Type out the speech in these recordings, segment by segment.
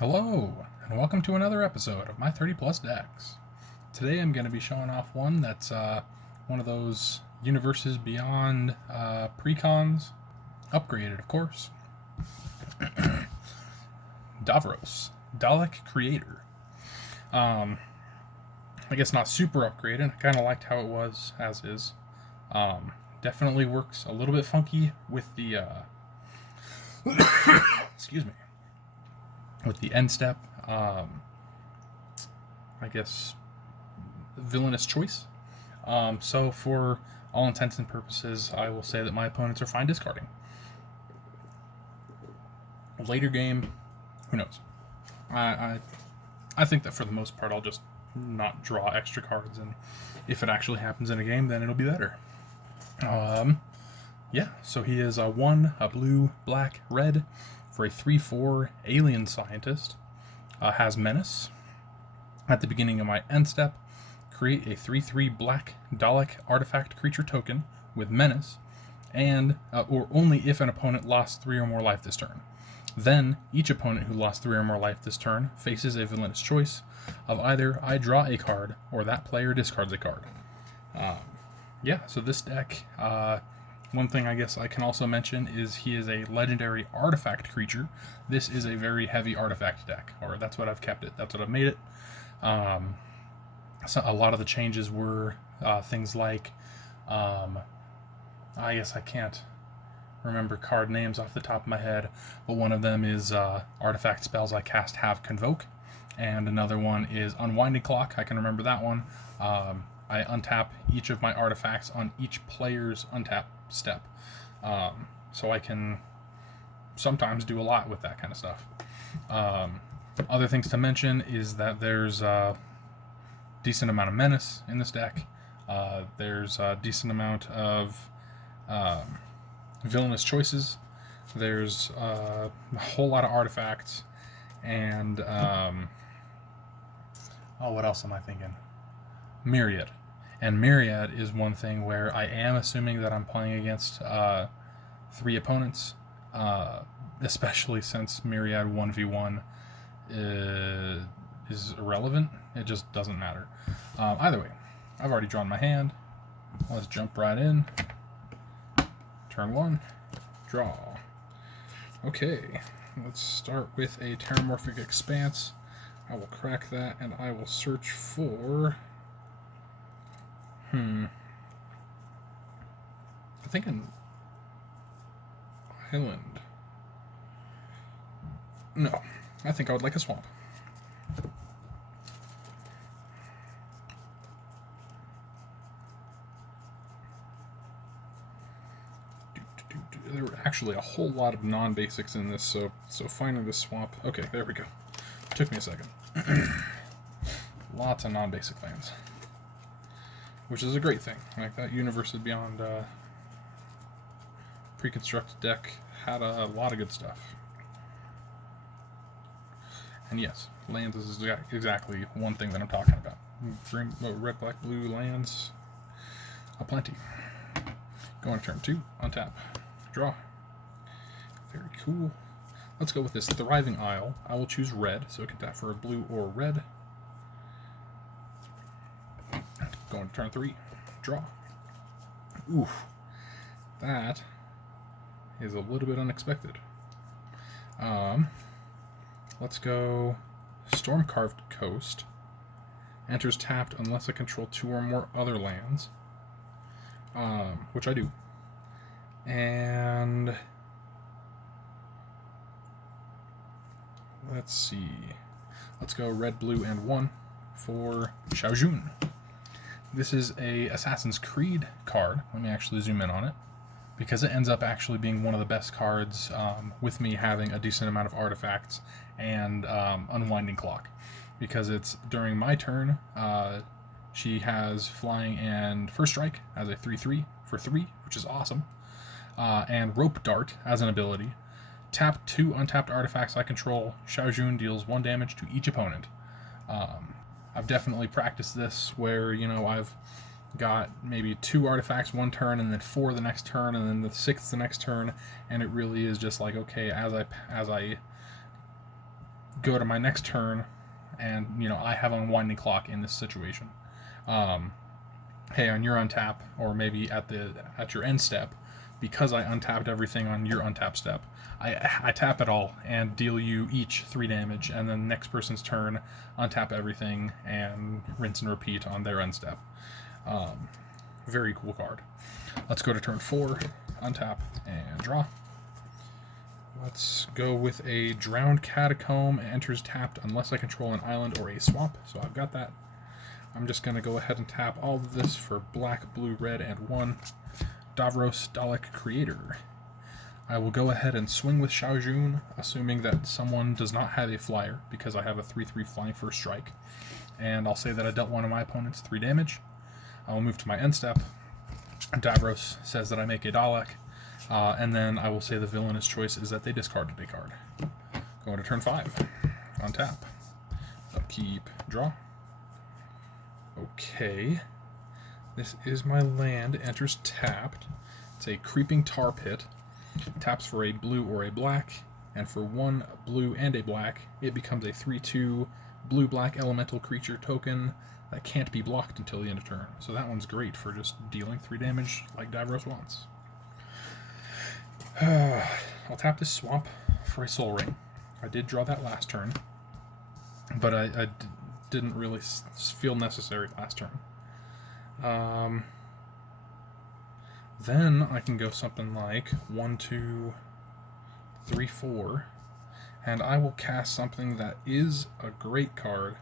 Hello, and welcome to another episode of my 30 plus decks. Today I'm going to be showing off one that's one of those universes beyond precons, upgraded, of course. Davros, Dalek Creator. I guess not super upgraded. I kind of liked how it was as is. Definitely works a little bit funky with the excuse me, with the end step. I guess villainous choice. So for all intents and purposes, I will say that my opponents are fine discarding. Later game, who knows? I think that for the most part, I'll just not draw extra cards, and if it actually happens in a game, then it'll be better. Yeah, so he is a 1, a blue, black, red for a 3/4 alien scientist. Has menace. At the beginning of my end step, create a 3/3 black Dalek artifact creature token with menace, and or only if an opponent lost 3 or more life this turn. Then, each opponent who lost 3 or more life this turn faces a villainous choice of either I draw a card or that player discards a card. So this deck, one thing I guess I can also mention is he is a legendary artifact creature. This is a very heavy artifact deck, or that's what I've kept it. That's what I've made it. So a lot of the changes were things like, I guess I can't remember card names off the top of my head, but one of them is artifact spells I cast have convoke, and another one is unwinding clock. I can remember that one. I untap each of my artifacts on each player's untap step, so I can sometimes do a lot with that kind of stuff. Other things to mention is that there's a decent amount of menace in this deck. There's a decent amount of villainous choices. There's a whole lot of artifacts, and what else am I thinking? Myriad. And Myriad is one thing where I am assuming that I'm playing against 3 opponents, especially since Myriad 1v1 is irrelevant. It just doesn't matter. Either way, I've already drawn my hand. Let's jump right in. Turn 1, draw. Okay, let's start with a Terramorphic Expanse. I will crack that, and I will search for... I think an island. No, I think I would like a swamp. There were actually a whole lot of non-basics in this, so finding the swamp... Okay, there we go. Took me a second. Lots of non-basic lands, which is a great thing. Like, that Universes Beyond pre-constructed deck had a lot of good stuff. And yes, lands is exactly one thing that I'm talking about. Red, black, blue lands, aplenty. Go on turn 2, untap, draw. Very cool. Let's go with this Thriving Isle. I will choose red, so it can tap for a blue or red. Going to turn 3, draw. Oof, that is a little bit unexpected. Let's go Storm-Carved Coast. Enters tapped unless I control 2 or more other lands, which I do. And let's see. Let's go red, blue, and 1 for Xiaojun. This is a Assassin's Creed card. Let me actually zoom in on it, because it ends up actually being one of the best cards, with me having a decent amount of artifacts and Unwinding Clock, because it's during my turn. She has flying and first strike as a 3/3 for 3, which is awesome, and Rope Dart as an ability. Tap 2 untapped artifacts I control. Xiaojun deals 1 damage to each opponent. I've definitely practiced this where, I've got maybe 2 artifacts one turn, and then 4 the next turn, and then the 6th the next turn, and it really is just like, okay, as I go to my next turn, and I have unwinding clock in this situation. Hey, on your untap, or maybe at your end step, because I untapped everything on your untap step, I tap it all and deal you each 3 damage, and then next person's turn, untap everything and rinse and repeat on their end step. Very cool card. Let's go to turn 4, untap and draw. Let's go with a Drowned Catacomb. It enters tapped unless I control an island or a swamp, so I've got that. I'm just going to go ahead and tap all of this for black, blue, red, and 1. Davros, Dalek, Creator. I will go ahead and swing with Xiaojun, assuming that someone does not have a flyer, because I have a 3/3 flying first strike. And I'll say that I dealt one of my opponents 3 damage. I will move to my end step. Davros says that I make a Dalek, and then I will say the villainous choice is that they discarded a card. Going to turn 5. Untap. Upkeep. Draw. Okay. This is my land. Enters tapped. It's a Creeping Tar Pit. Taps for a blue or a black, and for 1 blue and a black, it becomes a 3/2 blue-black elemental creature token that can't be blocked until the end of turn. So that one's great for just dealing 3 damage like Davros wants. I'll tap this swamp for a Soul Ring. I did draw that last turn, but I didn't really feel necessary last turn. Then I can go something like 1, 2, 3, 4, and I will cast something that is a great card,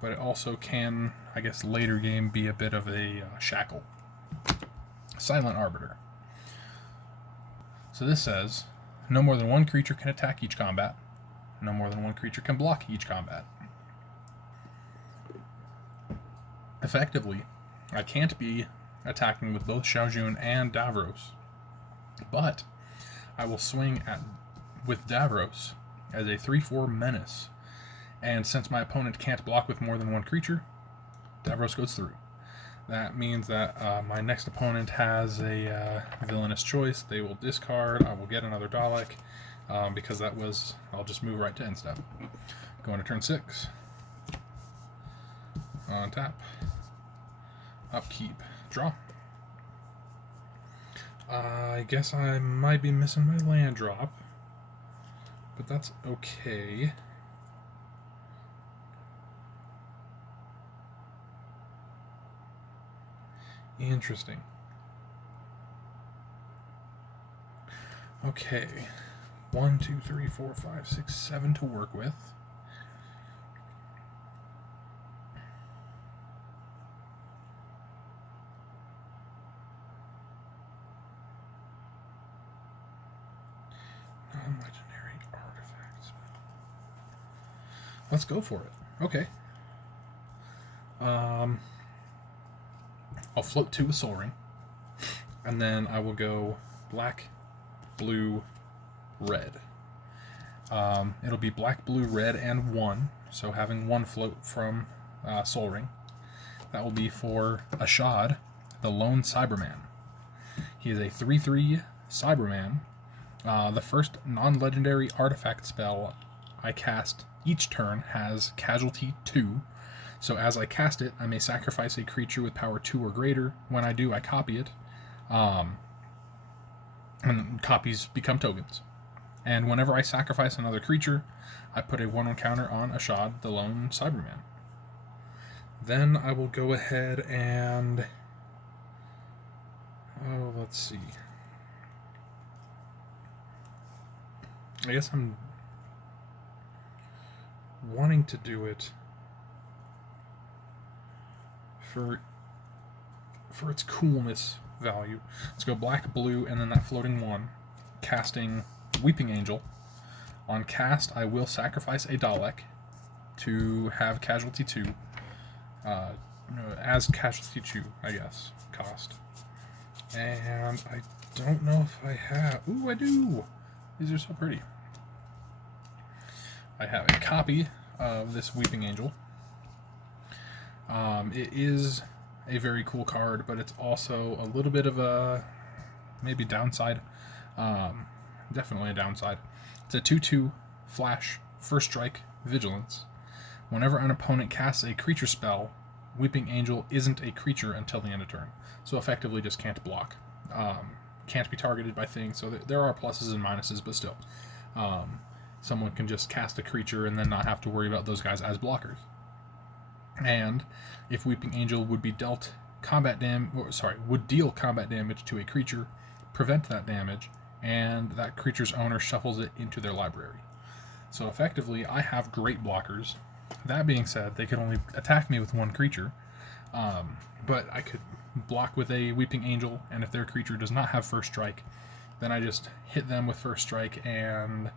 but it also can, I guess, later game be a bit of a shackle. Silent Arbiter. So this says, no more than 1 creature can attack each combat. No more than 1 creature can block each combat. Effectively, I can't be attacking with both Xiaojun and Davros, but I will swing with Davros as a 3/4 menace, and since my opponent can't block with more than 1 creature, Davros goes through. That means that my next opponent has a villainous choice. They will discard. I will get another Dalek, because I'll just move right to end step. Going to turn 6. On tap. Upkeep. Draw. I guess I might be missing my land drop, but that's okay. Interesting. Okay. 1, 2, 3, 4, 5, 6, 7 to work with. Non-legendary artifacts. Let's go for it. Okay. I'll float 2 with Soul Ring, and then I will go black, blue, red. It'll be black, blue, red, and 1, so having 1 float from Soul Ring. That will be for Ashad, the Lone Cyberman. He is a 3/3 Cyberman. The first non-legendary artifact spell I cast each turn has Casualty 2. So as I cast it, I may sacrifice a creature with power 2 or greater. When I do, I copy it. And copies become tokens. And whenever I sacrifice another creature, I put a 1/1 counter on Ashad, the Lone Cyberman. Then I will go ahead and... let's see. I guess I'm wanting to do it for its coolness value. Let's go black, blue, and then that floating 1. Casting Weeping Angel. On cast, I will sacrifice a Dalek to have Casualty 2. As Casualty 2, I guess, cost. And I don't know if I have... Ooh, I do! These are so pretty. I have a copy of this Weeping Angel. It is a very cool card, but it's also a little bit of a maybe downside. Definitely a downside. It's a 2/2 flash, first strike, Vigilance. Whenever an opponent casts a creature spell, Weeping Angel isn't a creature until the end of turn. So effectively just can't block. Can't be targeted by things, so there are pluses and minuses, but still. Someone can just cast a creature and then not have to worry about those guys as blockers. And if Weeping Angel would be dealt would deal combat damage to a creature, prevent that damage, and that creature's owner shuffles it into their library. So effectively, I have great blockers. That being said, they could only attack me with one creature, but I could block with a Weeping Angel, and if their creature does not have first strike, then I just hit them with first strike, and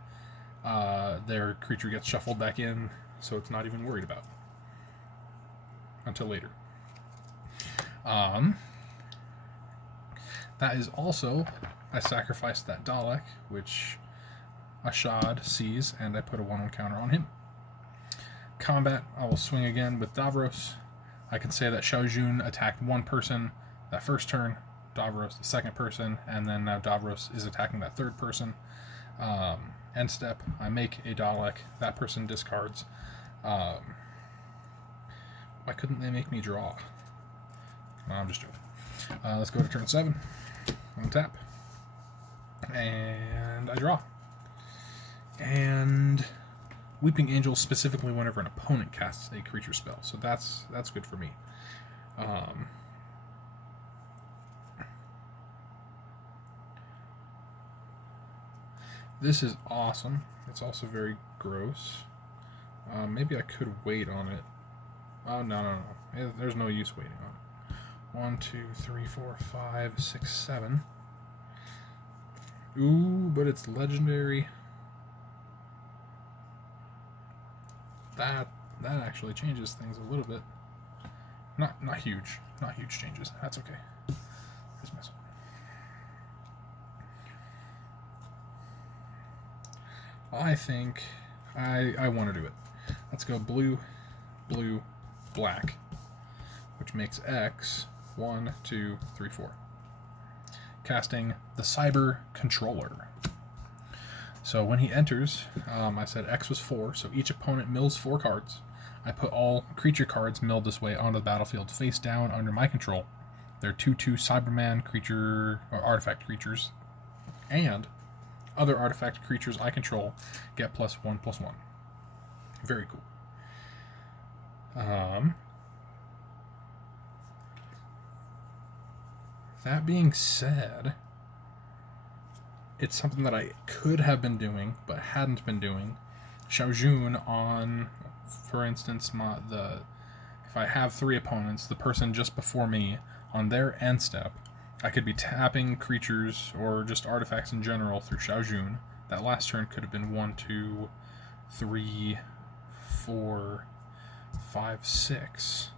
their creature gets shuffled back in, so it's not even worried about until later. That is also, I sacrificed that Dalek, which Ashad sees, and I put a 1/1 counter on him. Combat, I will swing again with Davros. I can say that Xiaojun attacked one person that first turn, Davros the second person, and then now Davros is attacking that third person. End step, I make a Dalek, that person discards. Why couldn't they make me draw? No, I'm just joking. Let's go to turn 7. Untap. And I draw. And Weeping Angel specifically whenever an opponent casts a creature spell. So that's good for me. This is awesome. It's also very gross. Maybe I could wait on it. Oh, no. There's no use waiting on it. 1, 2, 3, 4, 5, 6, 7. Ooh, but it's legendary. That actually changes things a little bit. Not huge. Not huge changes. That's okay. Just mess with it. I think I want to do it. Let's go blue, blue, black, which makes X 1, 2, 3, 4. Casting the Cyber Controller. So when he enters, I said X was 4, so each opponent mills 4 cards. I put all creature cards milled this way onto the battlefield face down under my control. They're 2/2 Cyberman creature or artifact creatures, and other artifact creatures I control get +1/+1. Very cool. That being said, it's something that I could have been doing, but hadn't been doing. Xiaojun on, for instance, if I have 3 opponents, the person just before me, on their end step, I could be tapping creatures or just artifacts in general through Xiaojun. That last turn could have been 1, 2, 3, 4, 5, 6.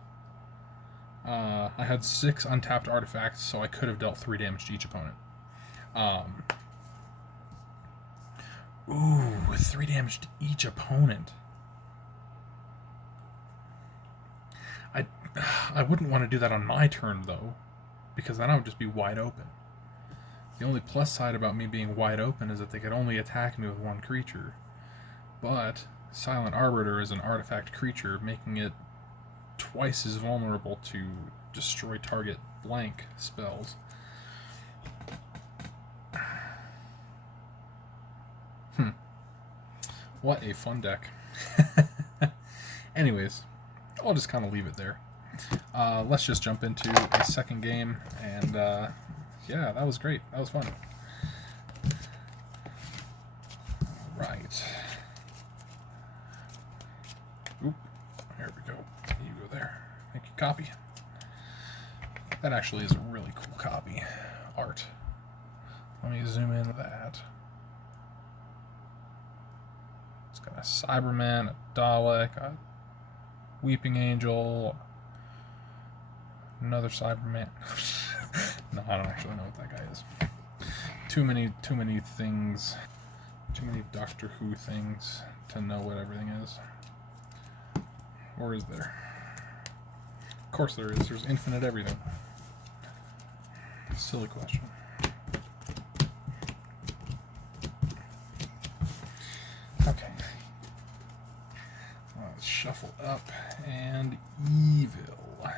I had 6 untapped artifacts, so I could have dealt 3 damage to each opponent. Ooh, 3 damage to each opponent. I wouldn't want to do that on my turn, though, because then I would just be wide open. The only plus side about me being wide open is that they could only attack me with 1 creature. But Silent Arbiter is an artifact creature, making it twice as vulnerable to destroy target blank spells. What a fun deck. Anyways, I'll just kind of leave it there. Let's just jump into a second game, and yeah, that was great. That was fun. Right. Oop, there we go. You go there. Thank you, copy. That actually is a really cool copy. Art. Let me zoom in with that. It's got a Cyberman, a Dalek, a Weeping Angel, another Cyberman. No, I don't actually know what that guy is. Too many things. Too many Doctor Who things to know what everything is. Or is there? Of course there is. There's infinite everything. Silly question. Okay. shuffle up, and evil.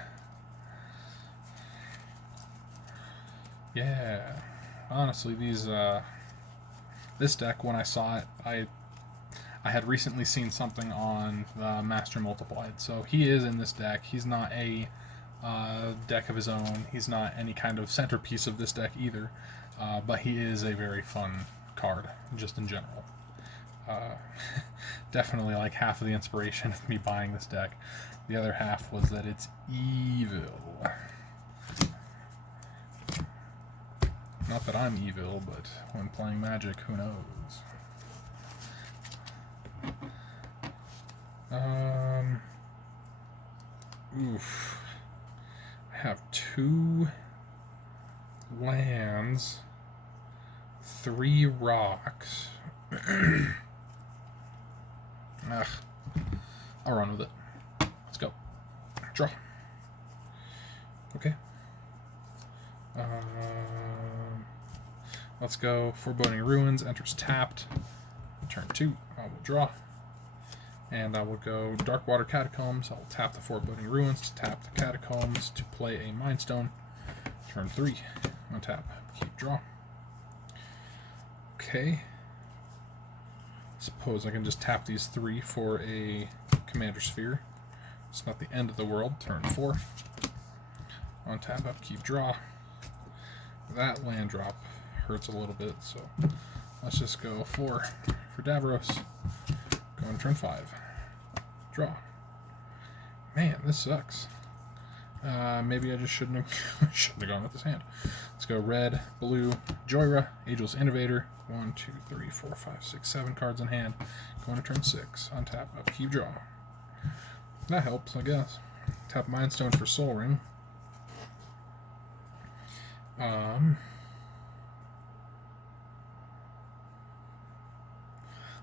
Yeah, honestly, this deck, when I saw it, I had recently seen something on the Master Multiplied. So he is in this deck. He's not a deck of his own. He's not any kind of centerpiece of this deck either. But he is a very fun card, just in general. Definitely like half of the inspiration of me buying this deck. The other half was that it's evil. Not that I'm evil, but when playing Magic, who knows? Oof. I have 2 lands, 3 rocks. Ugh. I'll run with it. Let's go. Draw. Okay. Let's go. Foreboding Ruins enters tapped. Turn 2. I will draw. And I will go Darkwater Catacombs. I'll tap the Foreboding Ruins to tap the Catacombs to play a Mind Stone. Turn 3. Untap. Keep draw. Okay. Suppose I can just tap these 3 for a Commander Sphere. It's not the end of the world. Turn 4. Untap, upkeep, draw. That land drop hurts a little bit, so let's just go 4 for Davros. Go on turn 5. Draw. Man, this sucks. Maybe I just shouldn't have gone with this hand. Let's go red, blue, Joyra, Ageless Innovator. 1, 2, 3, 4, 5, 6, 7 cards in hand. Go on to turn 6. Untap, upkeep, draw. That helps, I guess. Tap Mind Stone for Soul Ring.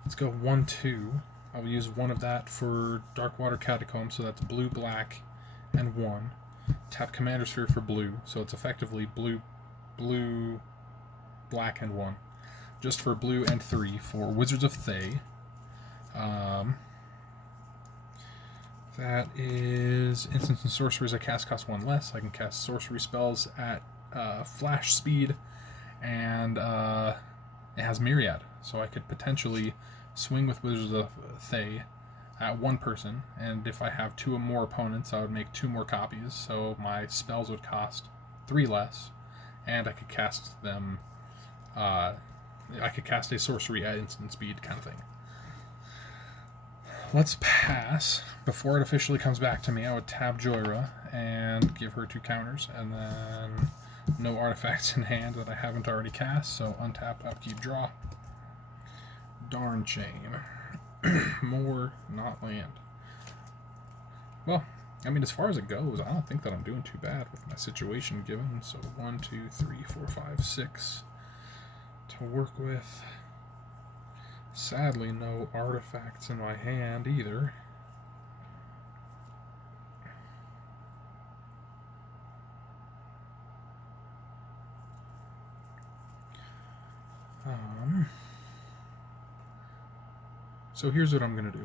Let's go 1, 2. I will use 1 of that for Darkwater Catacomb, so that's blue, black, and 1. Tap Commander Sphere for blue, so it's effectively blue, black, and 1. Just for blue and 3 for Wizards of Thay. That is instants and sorceries I cast cost 1 less. I can cast sorcery spells at flash speed, and it has Myriad, so I could potentially swing with Wizards of Thay at 1 person, and if I have 2 or more opponents, I would make 2 more copies, so my spells would cost 3 less, and I could cast them. I could cast a sorcery at instant speed, kind of thing. Let's pass. Before it officially comes back to me, I would tap Joyra and give her 2 counters, and then no artifacts in hand that I haven't already cast, so untap, upkeep, draw. Darn shame. More not land. Well, I mean, as far as it goes, I don't think that I'm doing too bad with my situation given. So 1, 2, 3, 4, 5, 6 to work with. Sadly, no artifacts in my hand either. So here's what I'm going to do.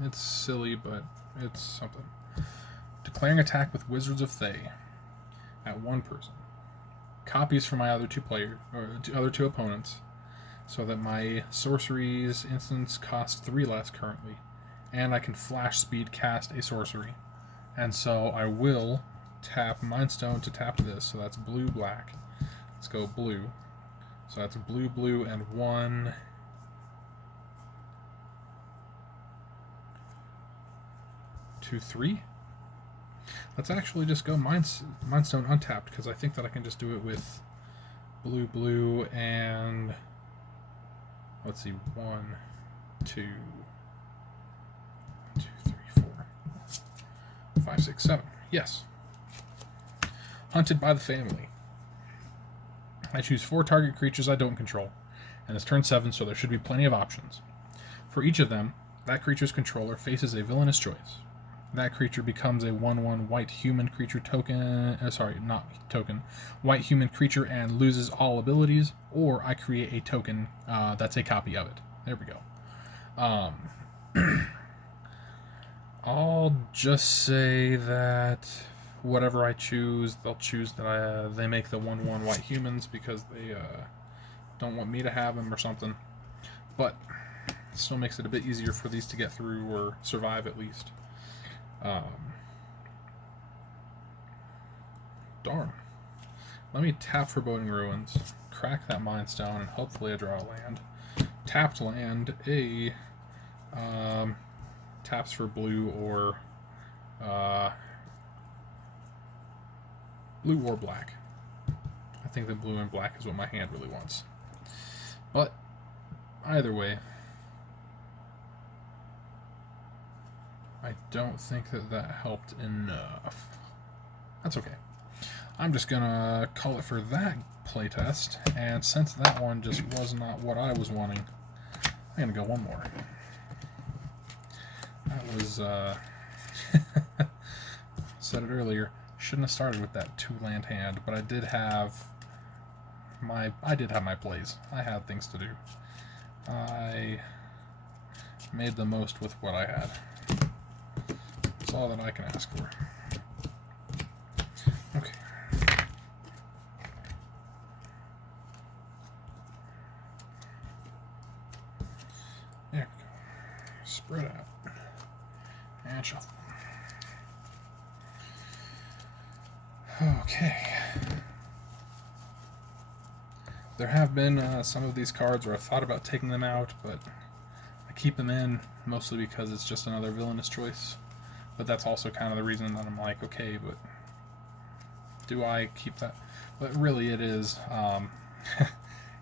It's silly, but it's something. Declaring attack with Wizards of Thay at 1 person. Copies for my other 2 players, or other 2 opponents, so that my sorceries instants cost 3 less currently, and I can flash speed cast a sorcery. And so I will tap Mind Stone to tap this, so that's blue, black. Let's go blue. So that's blue, blue, and 1... 2, 3. Let's actually just go Mind Stone untapped, because I think that I can just do it with blue, blue, and let's see, 1, 2, 3, 4, 5, 6, 7. Yes. Hunted by the Family. I choose 4 target creatures I don't control, and it's turn 7, so there should be plenty of options. For each of them, that creature's controller faces a villainous choice. That creature becomes a 1/1 white human creature token. White human creature and loses all abilities, or I create a token that's a copy of it. There we go. I'll just say that whatever I choose, they'll choose that they make the 1/1 white humans because they don't want me to have them or something. But it still makes it a bit easier for these to get through or survive at least. Darn. Let me tap Foreboding Ruins, crack that Mind Stone, and hopefully I draw a land. Tapped land, taps for blue or blue or black. I think the blue and black is what my hand really wants. But either way, I don't think that helped enough. That's okay. I'm just gonna call it for that playtest, and since that one just was not what I was wanting, I'm gonna go one more. That was, said it earlier, shouldn't have started with that 2-land hand, but I did have my plays. I had things to do. I made the most with what I had. That's all that I can ask for. Okay. There we go. Spread out. And shuffle. Okay. There have been some of these cards where I thought about taking them out, but I keep them in mostly because it's just another villainous choice. But that's also kind of the reason that I'm like, okay, but do I keep that? But really it is.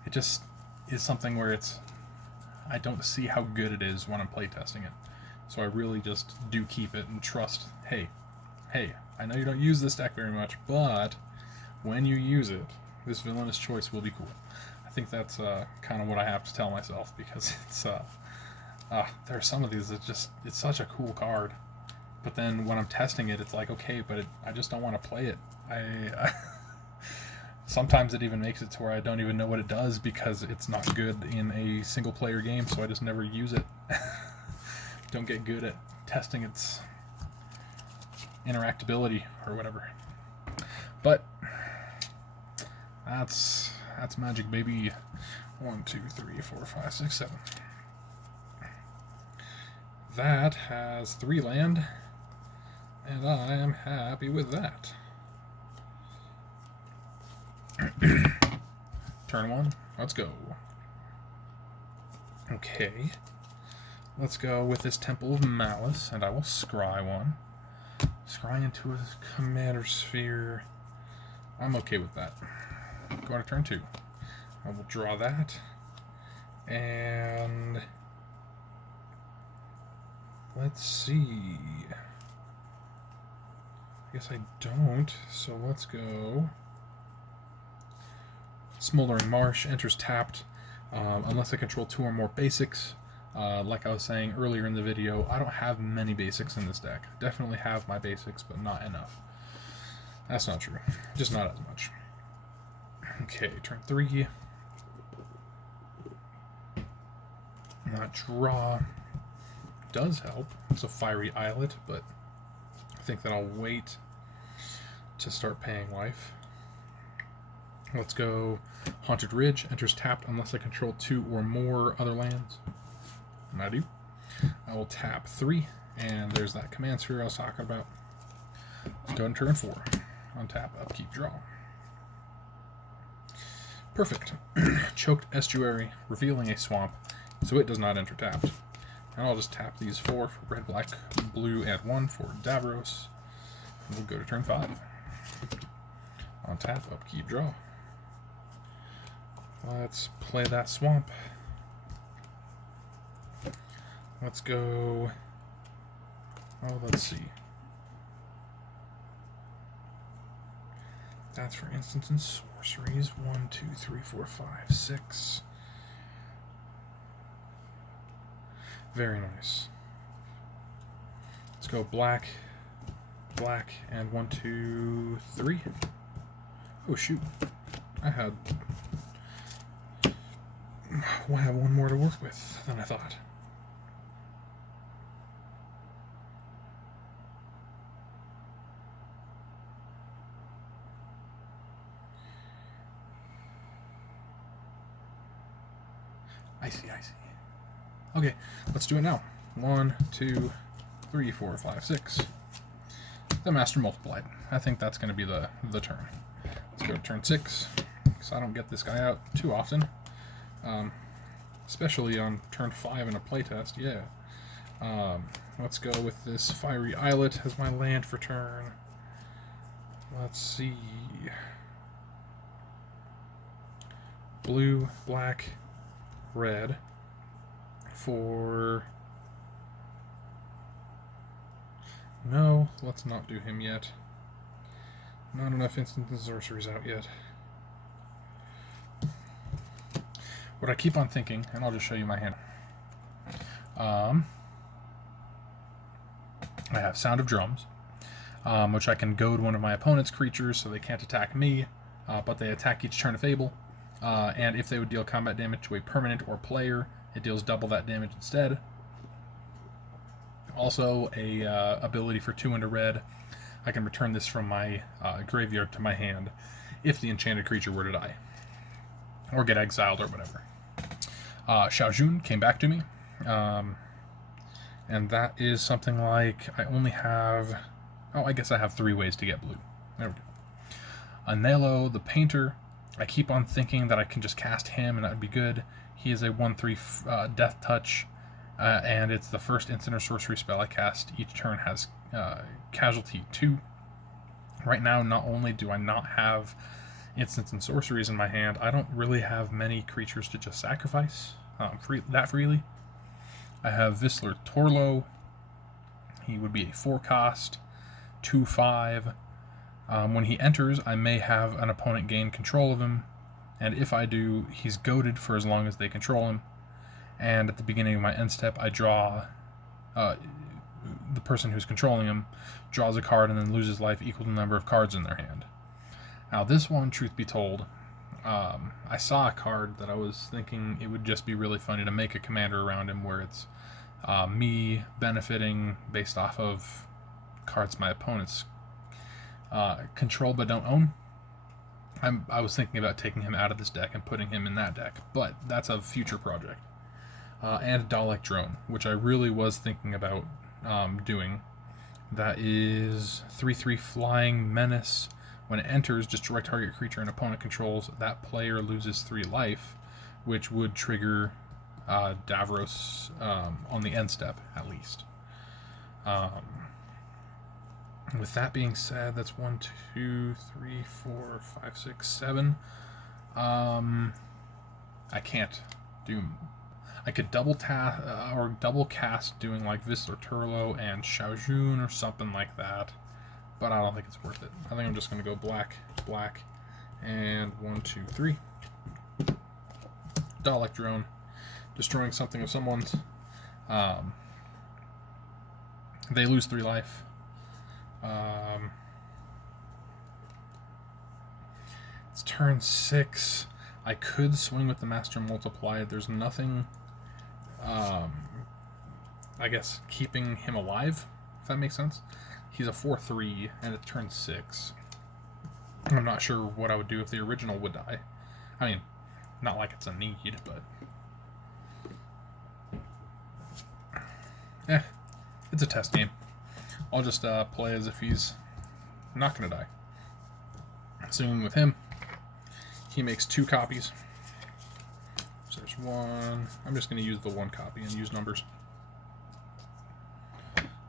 It just is something where I don't see how good it is when I'm playtesting it. So I really just do keep it and trust, hey, I know you don't use this deck very much, but when you use it, this villainous choice will be cool. I think that's kind of what I have to tell myself, because it's there are some of these that it's such a cool card, but then when I'm testing it, it's like, okay, but I just don't want to play it. I sometimes it even makes it to where I don't even know what it does because it's not good in a single player game, so I just never use it. Don't get good at testing its interactability or whatever. But that's Magic, baby. 1, 2, 3, 4, 5, 6, 7. That has 3 land, and I am happy with that. Turn 1, let's go. Okay, let's go with this Temple of Malice, and I will scry one. Scry into a commander sphere. I'm okay with that. Go to turn 2. I will draw that, and let's see. I guess I don't, so let's go. Smoldering Marsh enters tapped unless I control 2 or more basics. Like I was saying earlier in the video, I don't have many basics in this deck. Definitely have my basics, but not enough. That's not true. Just not as much. Okay, turn 3. That draw does help. It's a Fiery Islet, but I think that I'll wait to start paying life. Let's go Haunted Ridge, enters tapped unless I control 2 or more other lands. And I do. I will tap 3, and there's that command sphere I was talking about. Let's go and turn 4. Untap, upkeep, draw. Perfect. Choked Estuary, revealing a swamp, so it does not enter tapped. And I'll just tap these 4 for red, black, blue, and 1 for Davros. And we'll go to turn 5. Untap, upkeep, draw. Let's play that swamp. Let's go. Oh, let's see. That's for instants and sorceries. 1, 2, 3, 4, 5, 6. Very nice. Let's go black, black, and 1, 2, 3. Oh shoot! I have one more to work with than I thought. I see. Okay, let's do it now. 1, 2, 3, 4, 5, 6. The Master multiplied. I think that's going to be the turn. Let's go to turn 6, because I don't get this guy out too often. Especially on turn 5 in a playtest, yeah. Let's go with this Fiery Islet as my land for turn. Let's see. Blue, black, red for... No, let's not do him yet. Not enough instants and sorceries out yet. What I keep on thinking, and I'll just show you my hand. I have Sound of Drums, which I can goad one of my opponent's creatures so they can't attack me, but they attack each turn if able. And if they would deal combat damage to a permanent or player, it deals double that damage instead. Also, a ability for 2 and a red. I can return this from my graveyard to my hand if the enchanted creature were to die. Or get exiled or whatever. Xiaojun came back to me. And that is something like, I only have... Oh, I guess I have 3 ways to get blue. There we go. Anelo, the Painter. I keep on thinking that I can just cast him and that would be good. He is a 1/3 Death Touch. And it's the first instant or sorcery spell I cast. Each turn has casualty 2. Right now, not only do I not have instants and sorceries in my hand, I don't really have many creatures to just sacrifice freely. I have Visler Torlo. He would be a 4-cost, 2/5. When he enters, I may have an opponent gain control of him, and if I do, he's goaded for as long as they control him. And at the beginning of my end step, I draw... the person who's controlling him draws a card and then loses life equal to the number of cards in their hand. Now this one, truth be told, I saw a card that I was thinking it would just be really funny to make a commander around him where it's me benefiting based off of cards my opponents control but don't own. I was thinking about taking him out of this deck and putting him in that deck, but that's a future project. And Dalek Drone, which I really was thinking about doing. That is 3/3 Flying Menace. When it enters, destroy target creature an opponent controls. That player loses 3 life, which would trigger Davros on the end step, at least. With that being said, that's 1, 2, 3, 4, 5, 6, 7. I can't do... I could double cast doing like Visler Turlo and Xiaojun or something like that, but I don't think it's worth it. I think I'm just going to go black, black, and 1, 2, 3. Dalek Drone, destroying something of someone's. They lose 3 life. It's turn 6. I could swing with the Master Multiplied. There's nothing... I guess keeping him alive, if that makes sense. He's a 4/3 and it turns 6. I'm not sure what I would do if the original would die. I mean, not like it's a need, but it's a test game. I'll just play as if he's not gonna die. Swinging with him, he makes 2 copies. So there's 1. I'm just going to use the 1 copy and use numbers.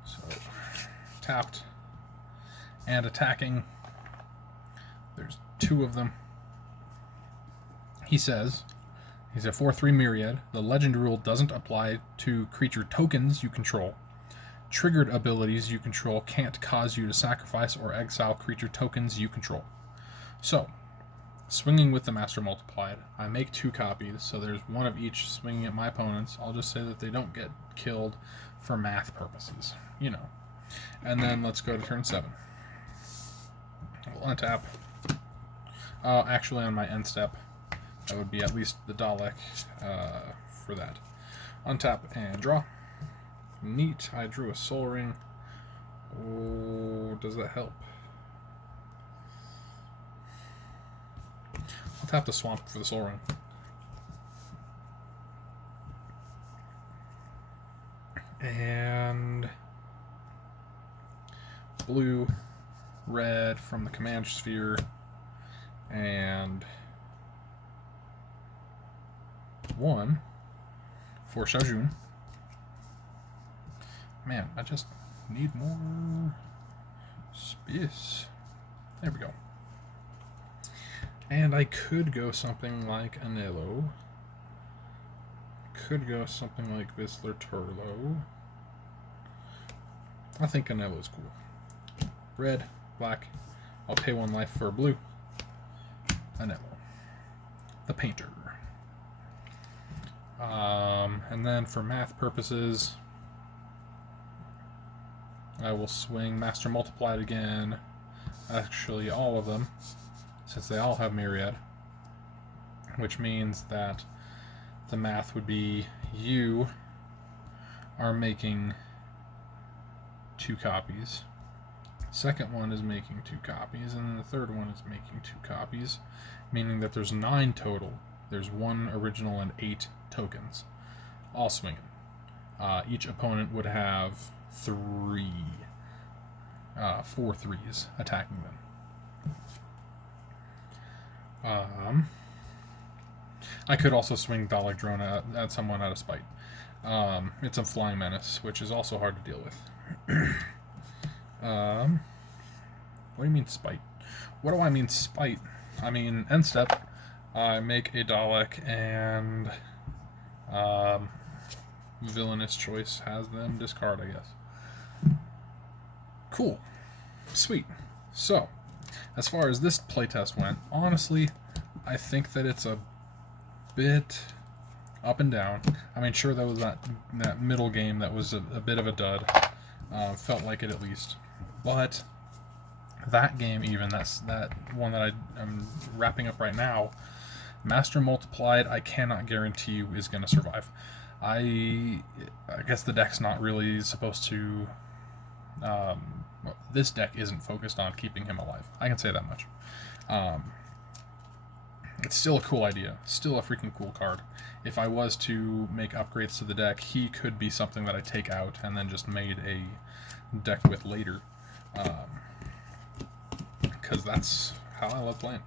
So, tapped and attacking. There's 2 of them. He says, he's a 4/3 Myriad. The legend rule doesn't apply to creature tokens you control. Triggered abilities you control can't cause you to sacrifice or exile creature tokens you control. So, swinging with the Master Multiplied, I make 2 copies, so there's 1 of each swinging at my opponents. I'll just say that they don't get killed for math purposes, you know. And then let's go to turn 7. We'll untap. Actually, on my end step, that would be at least the Dalek for that. Untap and draw. Neat, I drew a Soul Ring. Oh, does that help? I'll tap the Swamp for the Soul Ring. And blue, red from the command sphere, and 1 for Xiaojun. Man, I just need more space. There we go. And I could go something like Anello. Could go something like Whistler Turlo. I think Anello's cool. Red, black. I'll pay 1 life for blue. Anello. The painter. And then for math purposes, I will swing Master Multiplied again. Actually, all of them, since they all have Myriad. Which means that the math would be you are making 2 copies. Second one is making 2 copies, and then the third one is making 2 copies, meaning that there's 9 total. There's 1 original and 8 tokens, all swinging. Each opponent would have 4 3s attacking them. I could also swing Dalek drone at someone out of spite. It's a flying menace, which is also hard to deal with. What do you mean spite? What do I mean spite? I mean end step. I make a Dalek and Villainous choice has them discard, I guess. Cool. Sweet. So, as far as this playtest went, honestly, I think that it's a bit up and down. I mean, sure, there was that middle game that was a bit of a dud. Felt like it at least. But that game, even, that one that I'm wrapping up right now, Master Multiplied, I cannot guarantee you is going to survive. I guess the deck's not really supposed to... this deck isn't focused on keeping him alive. I can say that much. It's still a cool idea. Still a freaking cool card. If I was to make upgrades to the deck, he could be something that I take out and then just made a deck with later. Because that's how I love playing.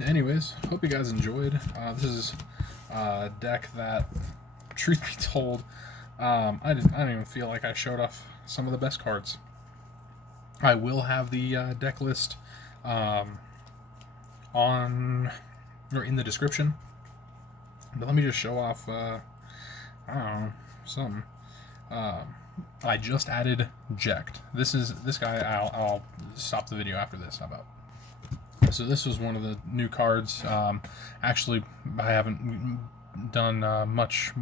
Anyways, hope you guys enjoyed. This is a deck that, truth be told, I don't even feel like I showed off some of the best cards. I will have the deck list on or in the description, but let me just show off I don't know, something. I just added Jekt. This guy. I'll stop the video after this. How about? So this was one of the new cards. Actually, I haven't done much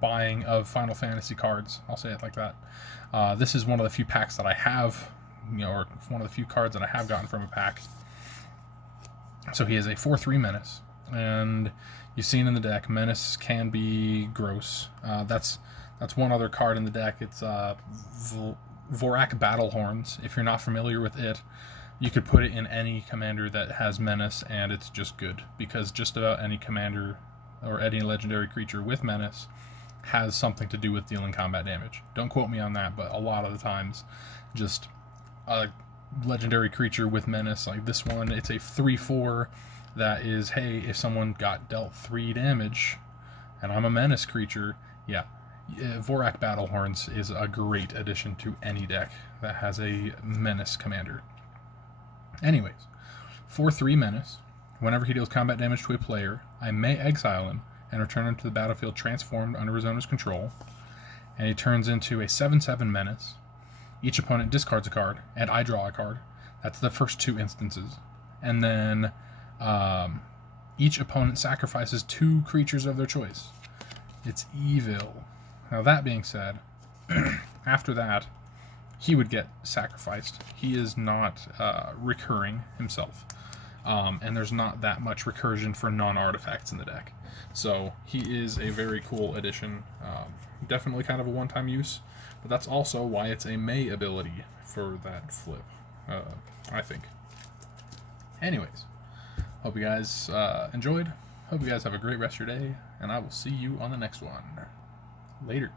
buying of Final Fantasy cards. I'll say it like that. This is one of the few packs that I have, or one of the few cards that I have gotten from a pack. So he is a 4/3 menace, and you've seen in the deck, menace can be gross. That's one other card in the deck. It's Vorak Battlehorns. If you're not familiar with it, you could put it in any commander that has menace, and it's just good, because just about any commander or any legendary creature with menace has something to do with dealing combat damage. Don't quote me on that, but a lot of the times, just a legendary creature with menace, like this one, it's a 3/4 that is, hey, if someone got dealt 3 damage, and I'm a menace creature, yeah, Vorak Battlehorns is a great addition to any deck that has a menace commander. Anyways, 4/3 menace. Whenever he deals combat damage to a player, I may exile him and return him to the battlefield transformed under his owner's control. And he turns into a 7/7 menace. Each opponent discards a card, and I draw a card. That's the first 2 instances. And then each opponent sacrifices 2 creatures of their choice. It's evil. Now that being said, after that, he would get sacrificed. He is not recurring himself. And there's not that much recursion for non-artifacts in the deck. So he is a very cool addition. Definitely kind of a one-time use, but that's also why it's a May ability for that flip, I think. Anyways, hope you guys enjoyed. Hope you guys have a great rest of your day, and I will see you on the next one. Later.